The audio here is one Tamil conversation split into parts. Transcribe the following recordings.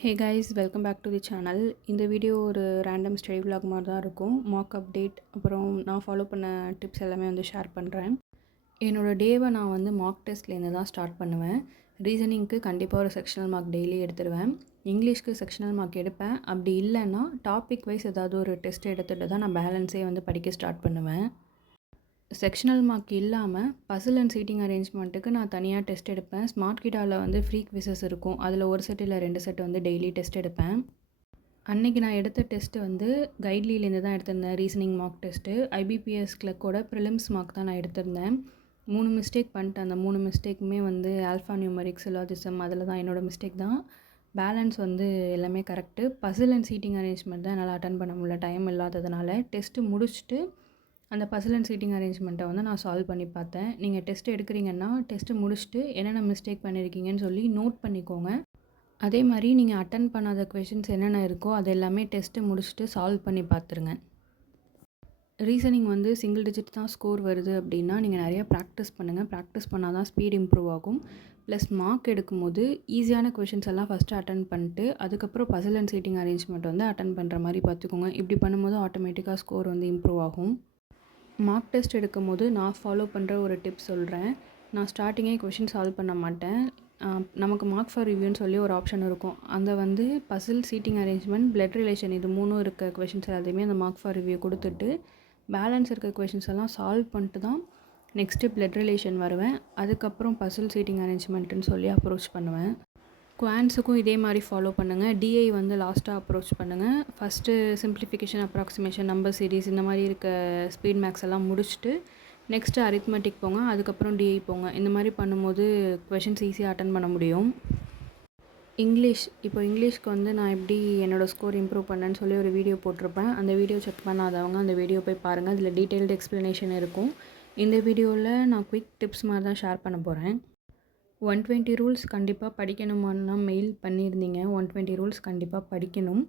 Hey guys, welcome back to the channel. இந்த வீடியோ ஒரு ரேண்டம் ஸ்டடி vlog மாதிரி தான் இருக்கும். மார்க் அப்டேட், அப்புறம் நான் ஃபாலோ பண்ண டிப்ஸ் எல்லாமே வந்து ஷேர் பண்ணுறேன். என்னோடய டேவை நான் வந்து மார்க் டெஸ்ட்லேருந்து தான் ஸ்டார்ட் பண்ணுவேன். ரீசனிங்க்கு கண்டிப்பாக ஒரு செக்ஷனல் மார்க் டெய்லி எடுத்துடுவேன். இங்கிலீஷ்க்கு செக்ஷனல் மார்க் எடுப்பேன். அப்படி இல்லைன்னா டாபிக் வைஸ் ஏதாவது ஒரு டெஸ்ட் எடுத்துகிட்டு தான் நான் பேலன்ஸே வந்து படிக்க ஸ்டார்ட் பண்ணுவேன். செக்ஷனல் மார்க் இல்லாமல் பசில் அண்ட் சீட்டிங் அரேஞ்ச்மெண்ட்டுக்கு நான் தனியாக டெஸ்ட் எடுப்பேன். ஸ்மார்ட் கிட்டாவில் வந்து ஃப்ரீ குவிசஸ் இருக்கும். அதில் ஒரு செட் இல்லை 2 செட் வந்து டெய்லி டெஸ்ட் எடுப்பேன். அன்றைக்கி நான் எடுத்த டெஸ்ட்டு வந்து கைட்லிலேருந்து தான் எடுத்திருந்தேன். ரீசனிங் மார்க் டெஸ்ட்டு ஐபிபிஎஸ் கிளர்க்கோட ப்ரிலிம்ஸ் மார்க் தான் நான் எடுத்திருந்தேன். 3 மிஸ்டேக் பண்ணிட்டேன். அந்த 3 மிஸ்டேக்குமே வந்து ஆல்ஃபா நியூமரிக், சிலாஜிசம், அதில் தான் என்னோடய மிஸ்டேக் தான். பேலன்ஸ் வந்து எல்லாமே correct. Puzzle and seating arrangement தான் என்னால் அட்டன் பண்ண முடியல, டைம் இல்லாததுனால. டெஸ்ட்டு முடிச்சுட்டு அந்த பசில் அண்ட் சீட்டிங் அரேஞ்ச்மெண்ட்டை வந்து நான் சால்வ் பண்ணி பார்த்தேன். நீங்கள் டெஸ்ட் எடுக்கிறீங்கன்னா டெஸ்ட்டு முடிச்சுட்டு என்னென்ன மிஸ்டேக் பண்ணியிருக்கீங்கன்னு சொல்லி நோட் பண்ணிக்கோங்க. அதே மாதிரி நீங்கள் அட்டன் பண்ணாத கொஷின்ஸ் என்னென்ன இருக்கோ அது எல்லாமே டெஸ்ட்டு முடிச்சுட்டு சால்வ் பண்ணி பார்த்துருங்க. ரீசனிங் வந்து சிங்கிள் டிஜிட் தான் ஸ்கோர் வருது அப்படின்னா நீங்கள் நிறையா ப்ராக்டிஸ் பண்ணுங்கள். ப்ராக்டிஸ் பண்ணால் தான் ஸ்பீட் இம்ப்ரூவ் ஆகும். ப்ளஸ் மார்க் எடுக்கும்போது ஈஸியான கொஷின்ஸ் எல்லாம் ஃபஸ்ட்டு அட்டன் பண்ணிட்டு அதுக்கப்புறம் பசில் அண்ட் சீட்டிங் அரேஞ்ச்மெண்ட் வந்து அட்டன் பண்ணுற மாதிரி பார்த்துக்கோங்க. இப்படி பண்ணும்போது ஆட்டோமேட்டிக்காக ஸ்கோர் வந்து இம்ப்ரூவ் ஆகும். மார்க் டெஸ்ட் எடுக்கும்போது நான் ஃபாலோ பண்ணுற ஒரு டிப் சொல்கிறேன். நான் ஸ்டார்டிங்கே கொஷின் சால்வ் பண்ண மாட்டேன். நமக்கு மார்க் ஃபார் ரிவ்யூன்னு சொல்லி ஒரு ஆப்ஷன் இருக்கும். அந்த வந்து puzzle, seating arrangement, blood relation, இது 3 இருக்க கொஷின்ஸ் எல்லாத்தையுமே அந்த மார்க் ஃபார் ரிவ்யூ கொடுத்துட்டு பேலன்ஸ் இருக்க கொஷின்ஸ் எல்லாம் சால்வ் பண்ணிட்டு தான் நெக்ஸ்ட்டு பிளட் ரிலேஷன் வருவேன். அதுக்கப்புறம் பசில், சீட்டிங் அரேஞ்ச்மெண்ட்டுன்னு சொல்லி அப்ரோச் பண்ணுவேன். குவான்ஸுக்கும் இதே மாதிரி ஃபாலோ பண்ணுங்கள். டிஐ வந்து லாஸ்ட்டாக அப்ரோச் பண்ணுங்கள். First simplification, approximation, number series, இந்த மாதிரி இருக்க ஸ்பீட் மேக்ஸ் எல்லாம் முடிச்சுட்டு நெக்ஸ்ட்டு அரித்மெட்டிக் போங்க. அதுக்கப்புறம் டிஐ போங்க. இந்த மாதிரி பண்ணும்போது கொஷின்ஸ் ஈஸியாக அட்டன் பண்ண முடியும். இங்கிலீஷ்க்கு வந்து நான் எப்படி என்னோடய ஸ்கோர் இம்ப்ரூவ் பண்ணேன்னு சொல்லி ஒரு வீடியோ போட்டிருப்பேன். அந்த வீடியோ செக் பண்ணாதவங்க அந்த வீடியோ போய் பாருங்கள். அதில் டீட்டெயில்டு எக்ஸ்ப்ளனேஷன் இருக்கும். இந்த வீடியோவில் நான் குயிக் டிப்ஸ் மாதிரி தான் ஷேர் பண்ண போகிறேன். 120 ரூல்ஸ் கண்டிப்பாக படிக்கணுமான்னா மெயில் பண்ணியிருந்தீங்க. 120 ரூல்ஸ் கண்டிப்பாக படிக்கணும்.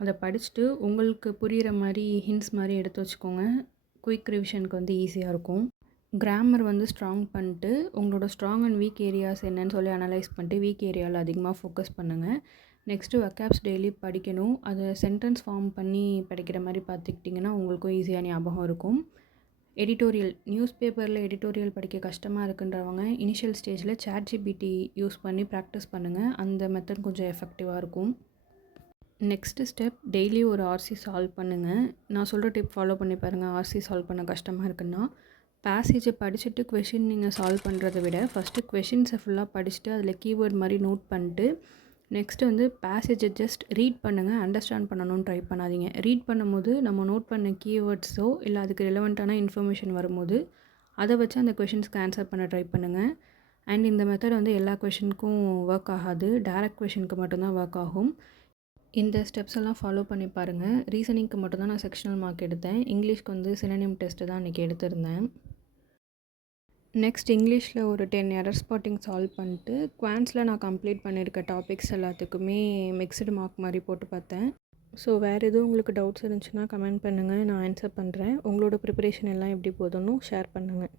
அதை படிச்சுட்டு உங்களுக்கு புரிகிற மாதிரி ஹிண்ட்ஸ் மாதிரி எடுத்து வச்சுக்கோங்க. குயிக் ரிவிஷனுக்கு வந்து ஈஸியாக இருக்கும். கிராமர் வந்து ஸ்ட்ராங் பண்ணிட்டு உங்களோட ஸ்ட்ராங் அண்ட் வீக் ஏரியாஸ் என்னன்னு சொல்லி அனலைஸ் பண்ணிட்டு வீக் ஏரியாவில் அதிகமாக ஃபோக்கஸ் பண்ணுங்கள். நெக்ஸ்ட்டு வொக்காப்ஸ் டெய்லி படிக்கணும். அதை சென்டென்ஸ் ஃபார்ம் பண்ணி படிக்கிற மாதிரி பார்த்துக்கிட்டிங்கன்னா உங்களுக்கும் ஈஸியாக ஞாபகம் இருக்கும். எடிட்டோரியல், நியூஸ் பேப்பரில் எடிட்டோரியல் படிக்க கஷ்டமாக இருக்குன்றவங்க இனிஷியல் ஸ்டேஜில் ChatGPT யூஸ் பண்ணி ப்ராக்டிஸ் பண்ணுங்கள். அந்த மெத்தட் கொஞ்சம் எஃபெக்டிவாக இருக்கும். நெக்ஸ்ட்டு ஸ்டெப், டெய்லி ஒரு ஆர்சி சால்வ் பண்ணுங்கள். நான் சொல்கிற டிப் ஃபாலோ பண்ணி பாருங்கள். ஆர்சி சால்வ் பண்ண கஷ்டமாக இருக்குன்னா பேசேஜை படிச்சுட்டு கொஷின் நீங்கள் சால்வ் பண்ணுறதை விட ஃபஸ்ட்டு கொஷின்ஸை ஃபுல்லாக படிச்சுட்டு அதில் கீவேர்ட் மாதிரி நோட் பண்ணிட்டு நெக்ஸ்ட்டு வந்து பேசேஜை ஜஸ்ட் ரீட் பண்ணுங்கள். அண்டர்ஸ்டாண்ட் பண்ணணும்னு ட்ரை பண்ணாதீங்க. ரீட் பண்ணும்போது நம்ம நோட் பண்ண கீவேர்ட்ஸோ இல்லை அதுக்கு ரிலவெண்ட்டான இன்ஃபர்மேஷன் வரும்போது அதை வச்சு அந்த கொஷின்ஸ்க்கு ஆன்சர் பண்ண ட்ரை பண்ணுங்கள். அண்ட் இந்த மெத்தட் வந்து எல்லா கொஷினுக்கும் ஒர்க் ஆகாது. டைரக்ட் கொஷினுக்கு மட்டும்தான் ஒர்க் ஆகும். இந்த ஸ்டெப்ஸ் எல்லாம் ஃபாலோ பண்ணி பாருங்கள். ரீசனிங்க்கு மட்டும்தான் நான் செக்ஷனல் மார்க் எடுத்தேன். இங்கிலீஷ்க்கு வந்து சினோனிம் டெஸ்ட்டு தான் இன்றைக்கி எடுத்திருந்தேன். நெக்ஸ்ட் இங்கிலீஷில் ஒரு 10 எரர் ஸ்பாட்டிங் சால்வ் பண்ணிட்டு குவான்ஸில் நான் கம்ப்ளீட் பண்ணியிருக்க டாபிக்ஸ் எல்லாத்துக்குமே மிக்ஸ்டு மார்க் மாதிரி போட்டு பார்த்தேன். ஸோ வேறு எதுவும் உங்களுக்கு டவுட்ஸ் இருந்துச்சுன்னா கமெண்ட் பண்ணுங்கள், நான் ஆன்சர் பண்ணுறேன். உங்களோட ப்ரிப்பரேஷன் எல்லாம் எப்படி போதுன்னு ஷேர் பண்ணுங்கள்.